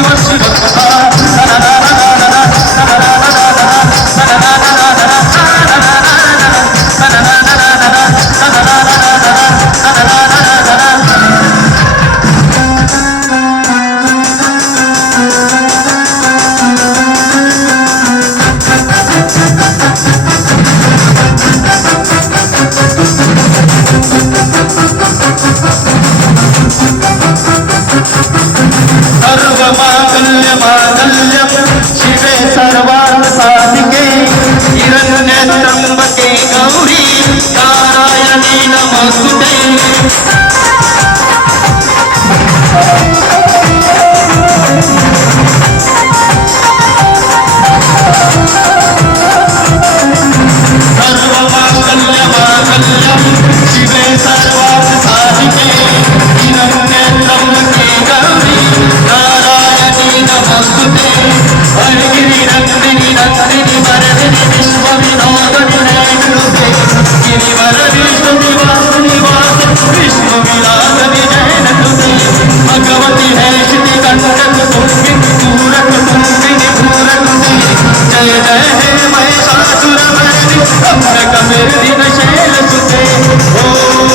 Thank you. She says కమేరి నశైల సుతే Om